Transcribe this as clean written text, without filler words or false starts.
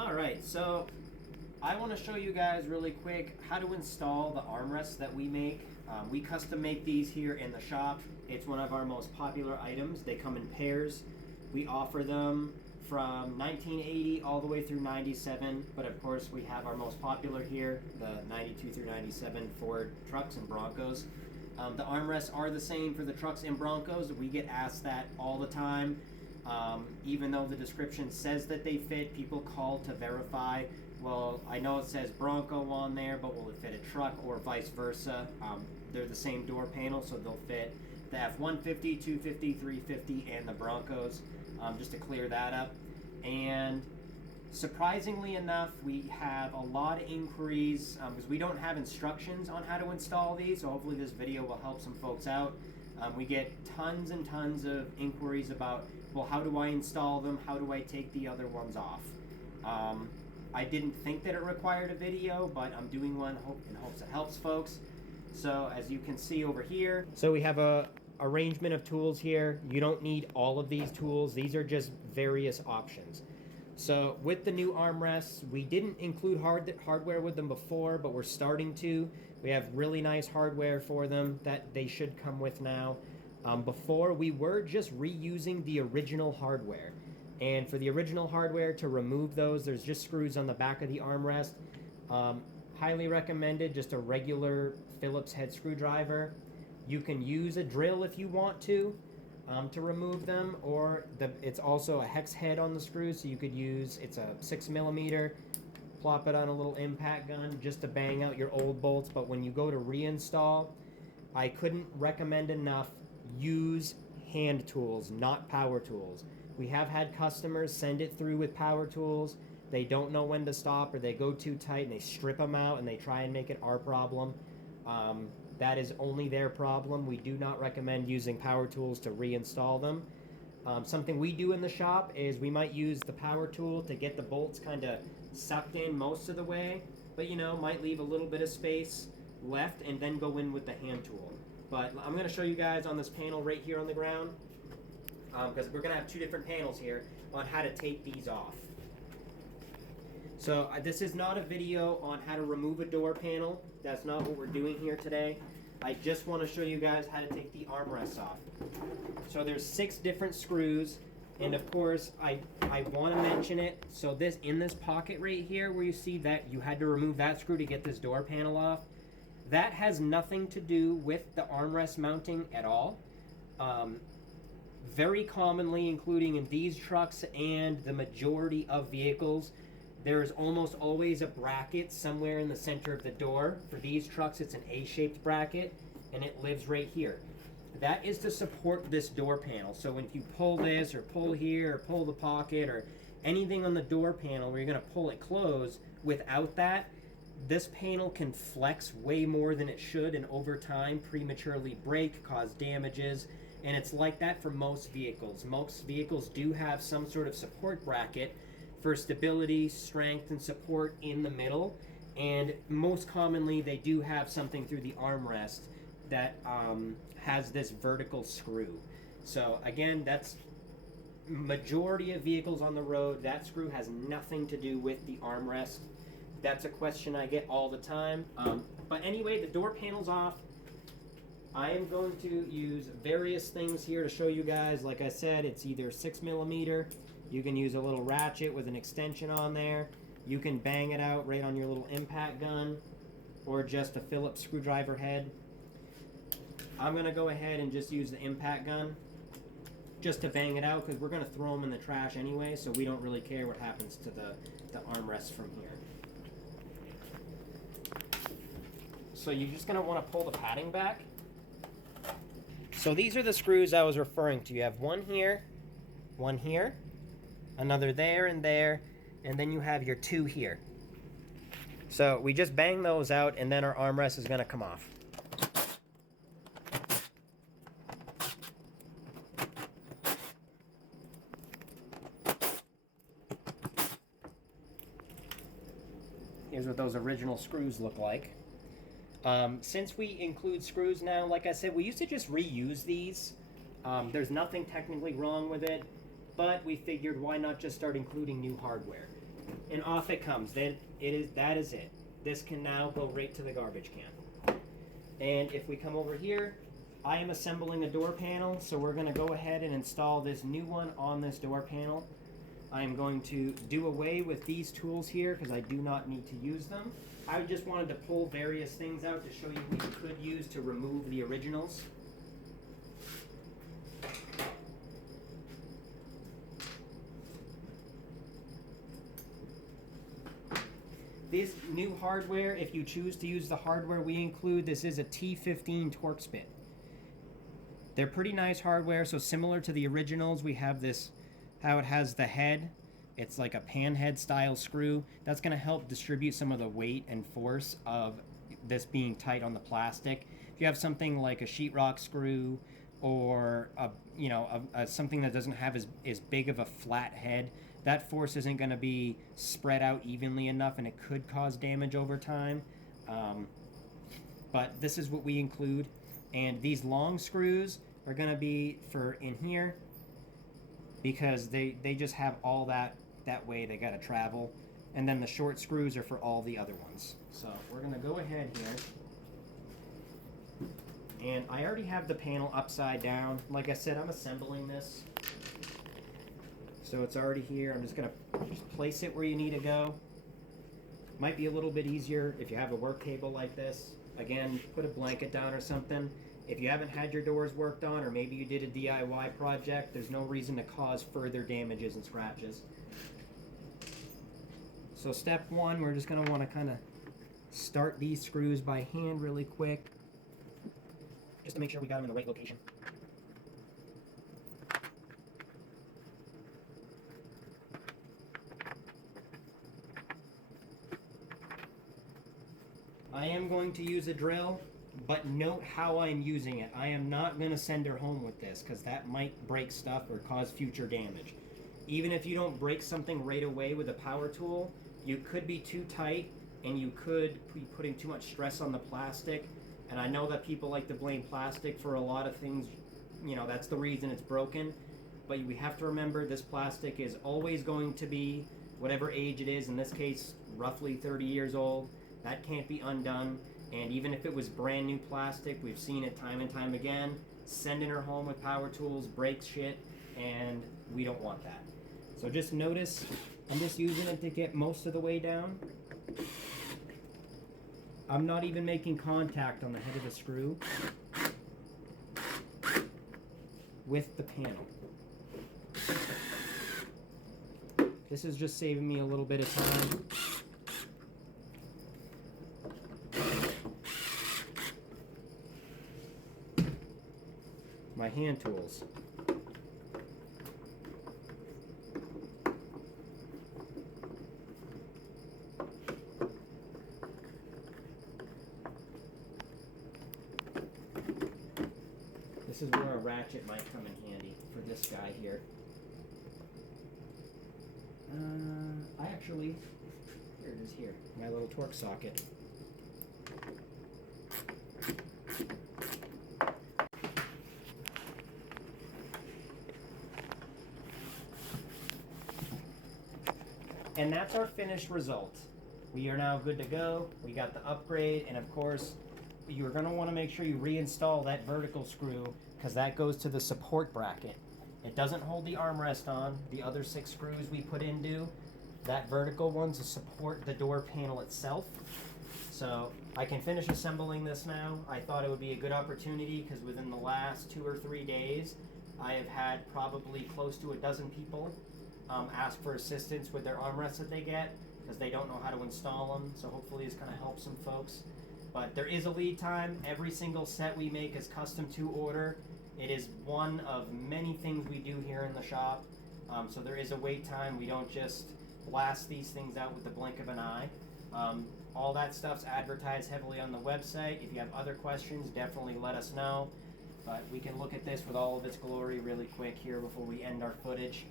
All right, so I want to show you guys really quick how to install the armrests that we make. We custom make these here in the shop. It's one of our most popular items. They come in pairs. We offer them from 1980 all the way through 97, but of course we have our most popular here, the 92 through 97 Ford trucks and Broncos. The armrests are the same for the trucks and Broncos. We get asked that all the time. Even though the description says that they fit, people call to verify. Well, I know it says Bronco on there, but will it fit a truck or vice versa? They're the same door panel, so they'll fit the F-150, 250, 350, and the Broncos, just to clear that up. And surprisingly enough, we have a lot of inquiries because we don't have instructions on how to install these, so hopefully this video will help some folks out. We get tons and tons of inquiries about, well, how do I install them? How do I take the other ones off? I didn't think that it required a video, but I'm doing one in hopes it helps folks. So as you can see over here, so we have a arrangement of tools here. You don't need all of these tools. These are just various options. So with the new armrests, we didn't include hardware with them before, but we're starting to. We have really nice hardware for them that they should come with now. Before, we were just reusing the original hardware. And for the original hardware, to remove those, there's just screws on the back of the armrest. Highly recommended, just a regular Phillips head screwdriver. You can use a drill if you want to remove them, or it's also a hex head on the screw, so you could use, it's a 6mm, plop it on a little impact gun just to bang out your old bolts. But when you go to reinstall, I couldn't recommend enough, use hand tools, not power tools. We have had customers send it through with power tools. They don't know when to stop, or they go too tight and they strip them out and they try and make it our problem. That is only their problem. We do not recommend using power tools to reinstall them. Something we do in the shop is we might use the power tool to get the bolts kind of sucked in most of the way, but might leave a little bit of space left and then go in with the hand tool. But I'm going to show you guys on this panel right here on the ground, because we're going to have two different panels here on how to take these off. So this is not a video on how to remove a door panel. That's not what we're doing here today. I just want to show you guys how to take the armrests off. So there's 6 different screws, and of course I want to mention it. So in this pocket right here where you see that you had to remove that screw to get this door panel off, that has nothing to do with the armrest mounting at all. Very commonly, including in these trucks and the majority of vehicles, there is almost always a bracket somewhere in the center of the door. For these trucks, it's an A-shaped bracket, and it lives right here. That is to support this door panel. So if you pull this, or pull here, or pull the pocket, or anything on the door panel where you're going to pull it closed, without that, this panel can flex way more than it should, and over time prematurely break, cause damages. And it's like that for most vehicles. Most vehicles do have some sort of support bracket for stability, strength, and support in the middle. And most commonly, they do have something through the armrest that has this vertical screw. So again, that's majority of vehicles on the road. That screw has nothing to do with the armrest. That's a question I get all the time. But anyway, the door panel's off. I am going to use various things here to show you guys. Like I said, it's either 6mm. You can use a little ratchet with an extension on there. You can bang it out right on your little impact gun, or just a Phillips screwdriver head. I'm going to go ahead and just use the impact gun just to bang it out, because we're going to throw them in the trash anyway, so we don't really care what happens to the armrest from here. So you're just going to want to pull the padding back. So these are the screws I was referring to. You have one here, another there, and then you have your 2 here. So we just bang those out, and then our armrest is going to come off. Here's what those original screws look like. Since we include screws now, like I said, we used to just reuse these. There's nothing technically wrong with it, but we figured why not just start including new hardware. and off it comes. Then that is it. This can now go right to the garbage can. And if we come over here, I am assembling a door panel, so we're going to go ahead and install this new one on this door panel. I'm going to do away with these tools here because I do not need to use them. I just wanted to pull various things out to show you what you could use to remove the originals. This new hardware, if you choose to use the hardware we include, this is a T15 Torx bit. They're pretty nice hardware, so similar to the originals, we have this, how it has the head. It's like a pan head style screw. That's going to help distribute some of the weight and force of this being tight on the plastic. If you have something like a sheetrock screw or something that doesn't have as big of a flat head, that force isn't going to be spread out evenly enough, and it could cause damage over time. But this is what we include. And these long screws are going to be for in here because they just have all that way they got to travel. And then the short screws are for all the other ones. So we're going to go ahead here. And I already have the panel upside down. Like I said, I'm assembling this. So it's already here. I'm just going to place it where you need to go. Might be a little bit easier if you have a work table like this. Again, put a blanket down or something. If you haven't had your doors worked on, or maybe you did a DIY project, there's no reason to cause further damages and scratches. So step one, we're just going to want to kind of start these screws by hand really quick, just to make sure we got them in the right location. I am going to use a drill, but note how I'm using it. I am not going to send her home with this because that might break stuff or cause future damage. Even if you don't break something right away with a power tool, you could be too tight and you could be putting too much stress on the plastic. And I know that people like to blame plastic for a lot of things. You know, that's the reason it's broken. But we have to remember this plastic is always going to be whatever age it is, in this case, roughly 30 years old. That can't be undone. And even if it was brand new plastic, we've seen it time and time again. Sending her home with power tools breaks shit, and we don't want that. So just notice, I'm just using it to get most of the way down. I'm not even making contact on the head of the screw with the panel. This is just saving me a little bit of time. My hand tools. This is where a ratchet might come in handy for this guy here. Here it is here, my little Torx socket. And that's our finished result. We are now good to go. We got the upgrade, and of course, you're going to want to make sure you reinstall that vertical screw because that goes to the support bracket. It doesn't hold the armrest on. The other 6 screws we put in do. That vertical one's to support the door panel itself. So I can finish assembling this now. I thought it would be a good opportunity because within the last 2 or 3 days, I have had probably close to a dozen people ask for assistance with their armrests that they get because they don't know how to install them. So hopefully it's going to help some folks. But there is a lead time. Every single set we make is custom to order. It is one of many things we do here in the shop. So there is a wait time. We don't just blast these things out with the blink of an eye. All that stuff's advertised heavily on the website. If you have other questions, definitely let us know. But we can look at this with all of its glory really quick here before we end our footage.